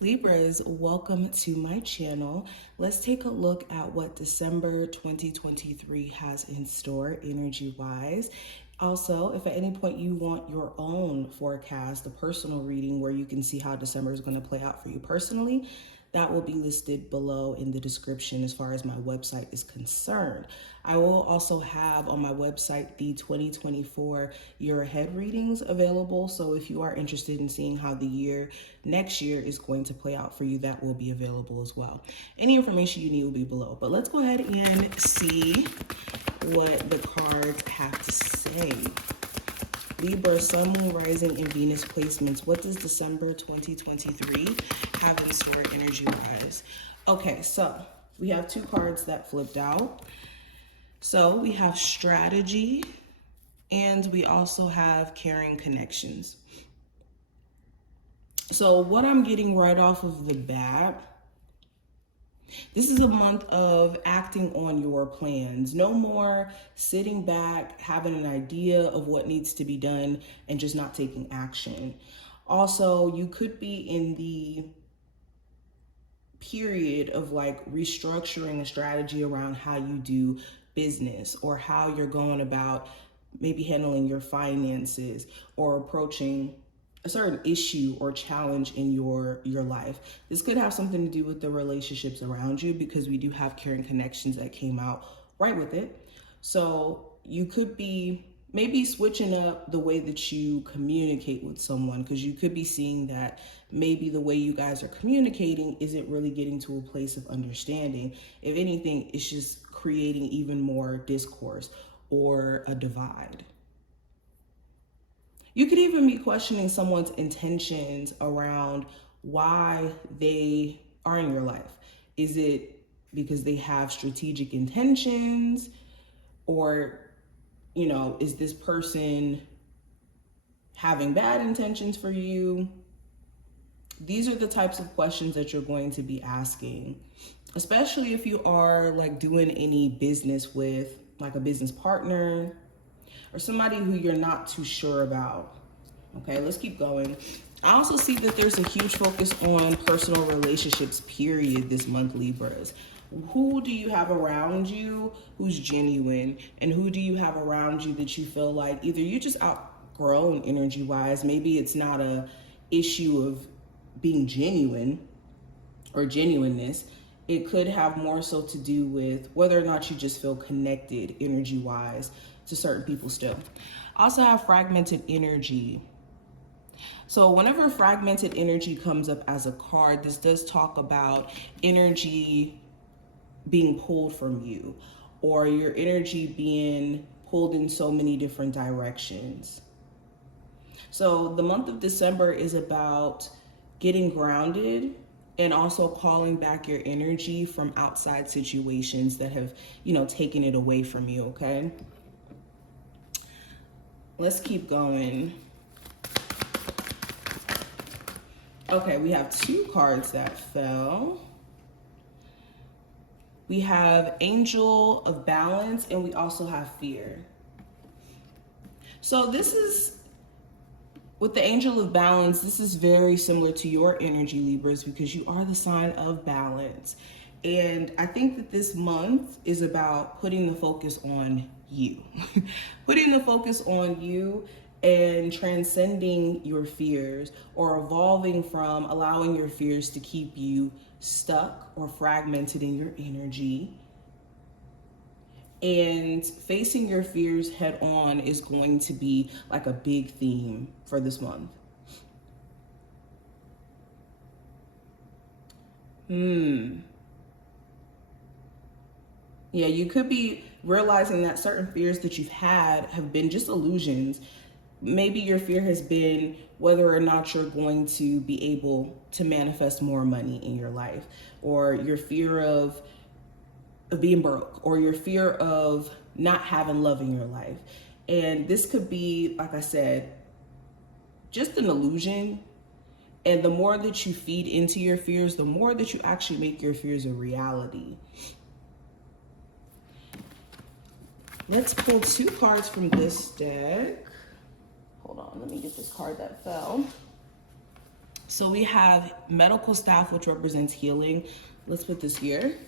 Libras, welcome to my channel. Let's take a look at what December 2023 has in store energy-wise. Also, if at any point you want your own forecast, a personal reading where you can see how December is going to play out for you personally, that will be listed below in the description as far as my website is concerned. I will also have on my website the 2024 year ahead readings available. So if you are interested in seeing how the year next year is going to play out for you, that will be available as well. Any information you need will be below. But let's go ahead and see what the cards have to say. Libra, Sun, Moon, Rising, and Venus placements. What does December 2023 have in store energy-wise? Okay, so we have two cards that flipped out. So we have strategy, and we also have caring connections. So what I'm getting right off of the bat, this is a month of acting on your plans. No more sitting back, having an idea of what needs to be done and just not taking action. Also, you could be in the period of like restructuring a strategy around how you do business or how you're going about maybe handling your finances or approaching a certain issue or challenge in your life. This could have something to do with the relationships around you because we do have caring connections that came out right with it. So you could be maybe switching up the way that you communicate with someone, because you could be seeing that maybe the way you guys are communicating isn't really getting to a place of understanding. If anything, it's just creating even more discourse or a divide. You could even be questioning someone's intentions around why they are in your life. Is it because they have strategic intentions, or, is this person having bad intentions for you? These are the types of questions that you're going to be asking, especially if you are like doing any business with like a business partner or somebody who you're not too sure about. Okay, let's keep going. I also see that there's a huge focus on personal relationships, period, this month, Libras. Who do you have around you who's genuine? And who do you have around you that you feel like either you just outgrown energy-wise, maybe it's not a issue of being genuine or genuineness. It could have more so to do with whether or not you just feel connected energy-wise to certain people still. I also have fragmented energy. So whenever fragmented energy comes up as a card, this does talk about energy being pulled from you, or your energy being pulled in so many different directions. So the month of December is about getting grounded and also calling back your energy from outside situations that have, taken it away from you, okay? Let's keep going. Okay, we have two cards that fell. We have Angel of Balance, and we also have Fear. So this is, with the Angel of Balance, this is very similar to your energy, Libras, because you are the sign of balance. And I think that this month is about putting the focus on you. Putting the focus on you and transcending your fears, or evolving from allowing your fears to keep you stuck or fragmented in your energy. And facing your fears head on is going to be like a big theme for this month. Yeah, you could be realizing that certain fears that you've had have been just illusions. Maybe your fear has been whether or not you're going to be able to manifest more money in your life, or your fear of being broke, or your fear of not having love in your life. And this could be, like I said, just an illusion. And the more that you feed into your fears, the more that you actually make your fears a reality. Let's pull two cards from this deck. Hold on, let me get this card that fell. So we have medical staff, which represents healing. Let's put this here.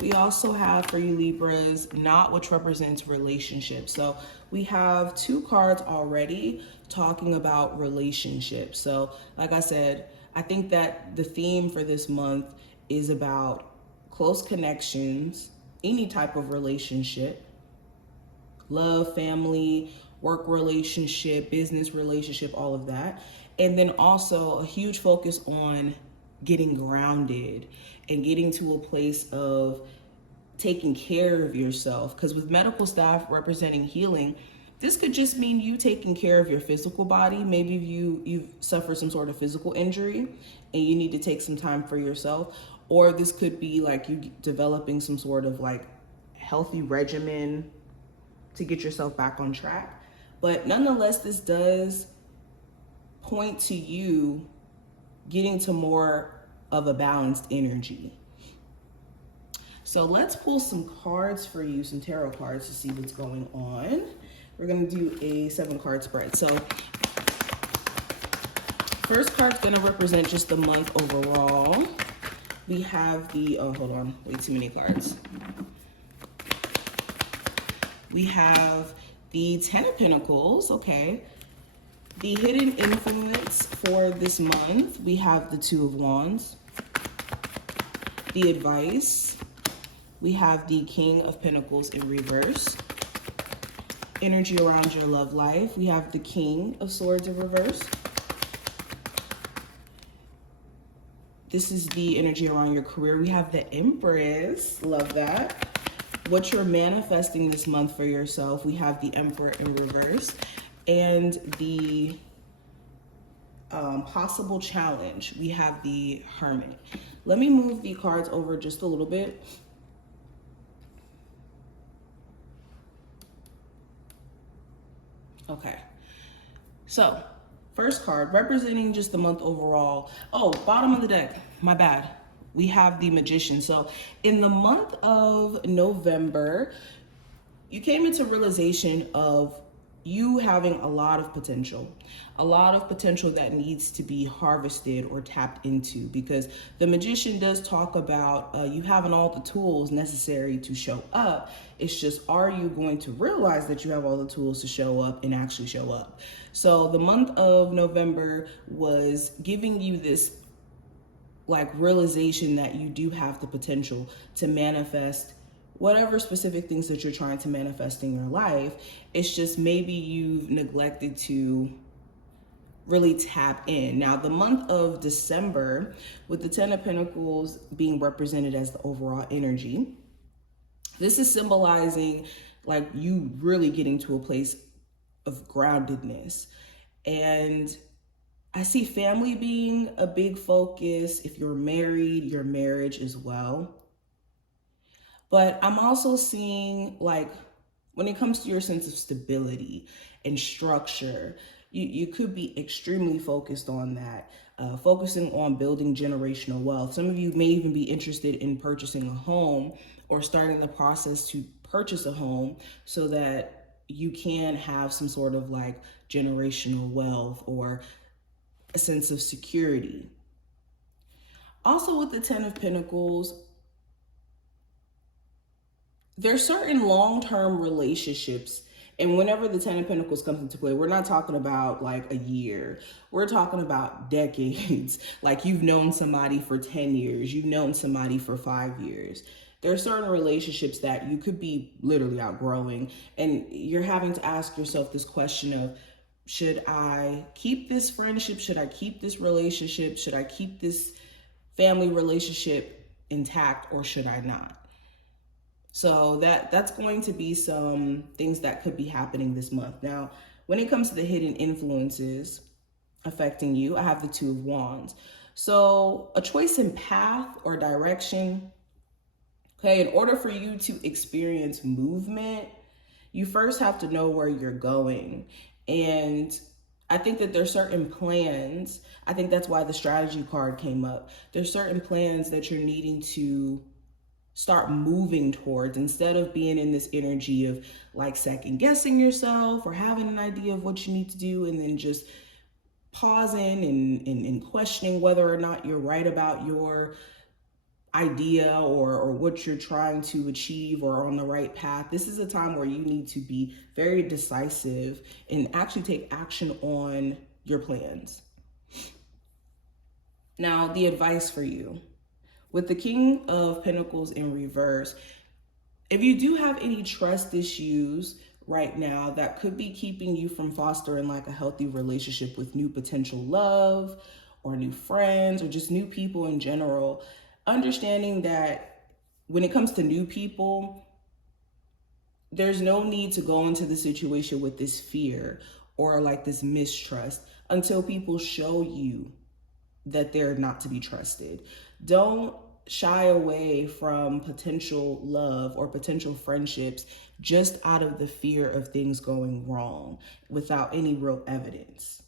We also have for you Libras, Not, which represents relationships. So we have 2 cards already talking about relationships. So like I said, I think that the theme for this month is about close connections, any type of relationship, love, family, work relationship, business relationship, all of that. And then also a huge focus on getting grounded and getting to a place of taking care of yourself. Because with medical staff representing healing, this could just mean you taking care of your physical body. Maybe you've suffered some sort of physical injury and you need to take some time for yourself. Or this could be like you developing some sort of like healthy regimen to get yourself back on track. But nonetheless, this does point to you getting to more of a balanced energy. So let's pull some cards for you, some tarot cards, to see what's going on. We're going to do a 7-card spread. So first card's going to represent just the month overall. We have the, oh, hold on, way too many cards. We have the 10 of Pentacles, okay. The hidden influence for this month, we have the 2 of Wands. The advice, we have the King of Pentacles in reverse. Energy around your love life, we have the King of Swords in reverse. This is the energy around your career. We have the Empress, love that. What you're manifesting this month for yourself, we have the Emperor in reverse. And the possible challenge, we have the Hermit. Let me move the cards over just a little bit. Okay, so first card representing just the month overall. Oh, bottom of the deck, my bad. We have the Magician. So in the month of November, you came into realization of you having a lot of potential that needs to be harvested or tapped into, because the Magician does talk about you having all the tools necessary to show up. It's just, are you going to realize that you have all the tools to show up and actually show up? So the month of November was giving you this like realization that you do have the potential to manifest whatever specific things that you're trying to manifest in your life. It's just maybe you've neglected to really tap in. Now, the month of December, with the 10 of Pentacles being represented as the overall energy, this is symbolizing like you really getting to a place of groundedness. And I see family being a big focus. If you're married, your marriage as well. But I'm also seeing like when it comes to your sense of stability and structure, you could be extremely focused on that, focusing on building generational wealth. Some of you may even be interested in purchasing a home or starting the process to purchase a home so that you can have some sort of like generational wealth or a sense of security. Also with the 10 of Pentacles, there's certain long-term relationships, and whenever the 10 of Pentacles comes into play, we're not talking about like a year. We're talking about decades. Like you've known somebody for 10 years, you've known somebody for 5 years. There are certain relationships that you could be literally outgrowing, and you're having to ask yourself this question of, should I keep this friendship? Should I keep this relationship? Should I keep this family relationship intact, or should I not? So that's going to be some things that could be happening this month. Now, when it comes to the hidden influences affecting you, I have the 2 of Wands. So a choice in path or direction. Okay, in order for you to experience movement, you first have to know where you're going. And I think that there's certain plans. I think that's why the strategy card came up. There's certain plans that you're needing to start moving towards, instead of being in this energy of like second guessing yourself or having an idea of what you need to do and then just pausing and questioning whether or not you're right about your idea or what you're trying to achieve or on the right path. This is a time where you need to be very decisive and actually take action on your plans. Now, the advice for you. With the King of Pentacles in reverse, if you do have any trust issues right now that could be keeping you from fostering like a healthy relationship with new potential love or new friends or just new people in general, understanding that when it comes to new people, there's no need to go into the situation with this fear or like this mistrust until people show you that they're not to be trusted. Don't shy away from potential love or potential friendships just out of the fear of things going wrong without any real evidence.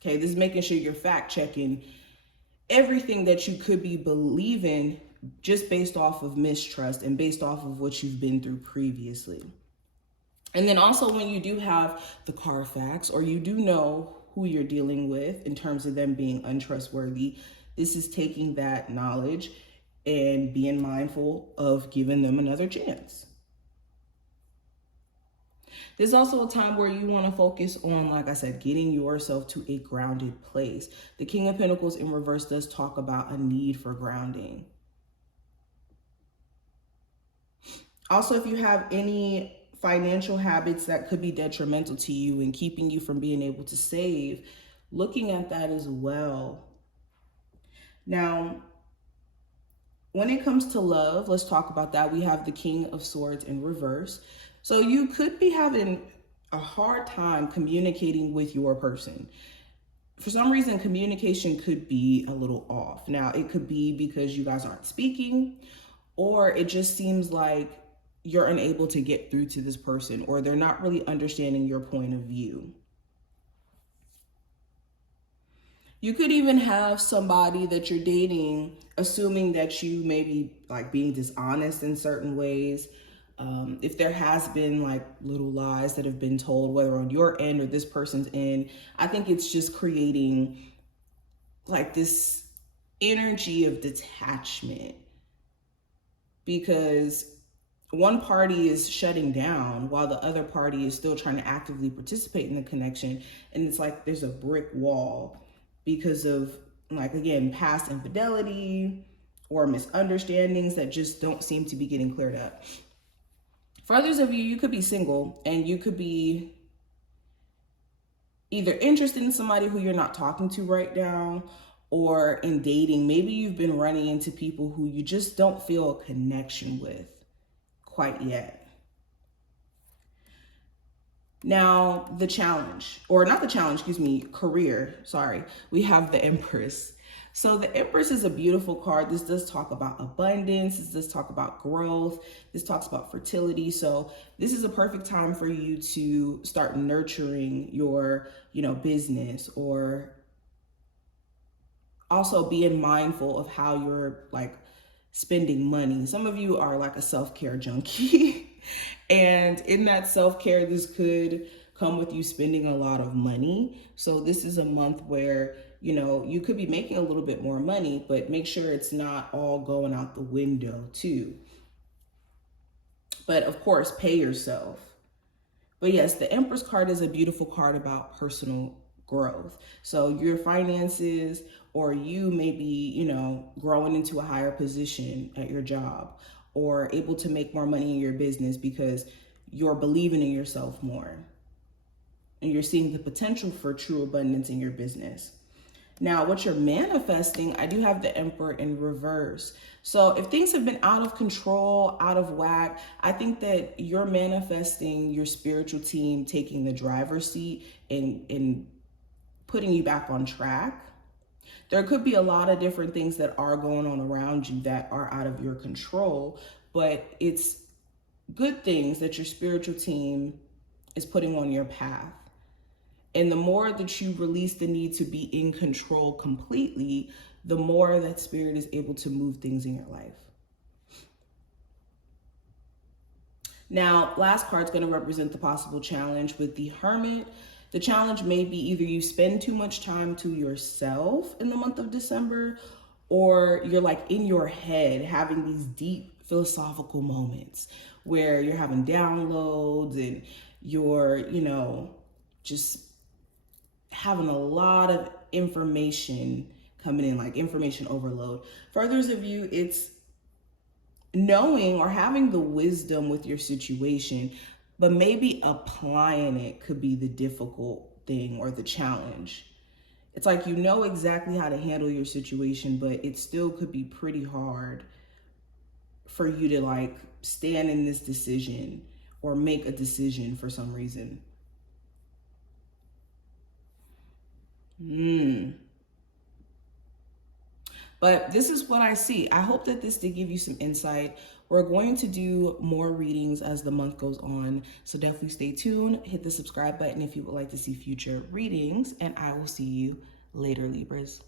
Okay, this is making sure you're fact checking everything that you could be believing just based off of mistrust and based off of what you've been through previously. And then also when you do have the Carfax, or you do know who you're dealing with in terms of them being untrustworthy, this is taking that knowledge and being mindful of giving them another chance. There's also a time where you want to focus on, like I said, getting yourself to a grounded place. The King of Pentacles in reverse does talk about a need for grounding. Also, if you have any financial habits that could be detrimental to you and keeping you from being able to save, looking at that as well. Now, when it comes to love, let's talk about that. We have the King of Swords in reverse. So you could be having a hard time communicating with your person. For some reason, communication could be a little off. Now, it could be because you guys aren't speaking, or it just seems like you're unable to get through to this person, or they're not really understanding your point of view. You could even have somebody that you're dating assuming that you may be like being dishonest in certain ways. If there has been like little lies that have been told, whether on your end or this person's end, I think it's just creating like this energy of detachment, because one party is shutting down while the other party is still trying to actively participate in the connection. And it's like there's a brick wall because of, like, again, past infidelity or misunderstandings that just don't seem to be getting cleared up. For others of you, you could be single and you could be either interested in somebody who you're not talking to right now, or in dating. Maybe you've been running into people who you just don't feel a connection with quite yet. Now, the challenge, or not the challenge, excuse me, career, sorry. We have the Empress. So the Empress is a beautiful card. This does talk about abundance. This does talk about growth. This talks about fertility. So this is a perfect time for you to start nurturing your, business, or also being mindful of how you're like spending money. Some of you are like a self-care junkie. And in that self-care, this could come with you spending a lot of money. So this is a month where, you could be making a little bit more money, but make sure it's not all going out the window too. But of course, pay yourself. But yes, the Empress card is a beautiful card about personal growth. So your finances, or you may be, growing into a higher position at your job, or able to make more money in your business because you're believing in yourself more and you're seeing the potential for true abundance in your business. Now, what you're manifesting, I do have the Emperor in reverse. So if things have been out of control, out of whack, I think that you're manifesting your spiritual team taking the driver's seat and putting you back on track. There could be a lot of different things that are going on around you that are out of your control, but it's good things that your spiritual team is putting on your path. And the more that you release the need to be in control completely, the more that spirit is able to move things in your life. Now, last card's going to represent the possible challenge with the Hermit. The challenge may be either you spend too much time to yourself in the month of December, or you're like in your head having these deep philosophical moments where you're having downloads and you're, just having a lot of information coming in, like information overload. For others of you, it's knowing or having the wisdom with your situation, but maybe applying it could be the difficult thing or the challenge. It's like you know exactly how to handle your situation, but it still could be pretty hard for you to like stand in this decision or make a decision for some reason. But this is what I see. I hope that this did give you some insight. We're going to do more readings as the month goes on. So definitely stay tuned. Hit the subscribe button if you would like to see future readings. And I will see you later, Libras.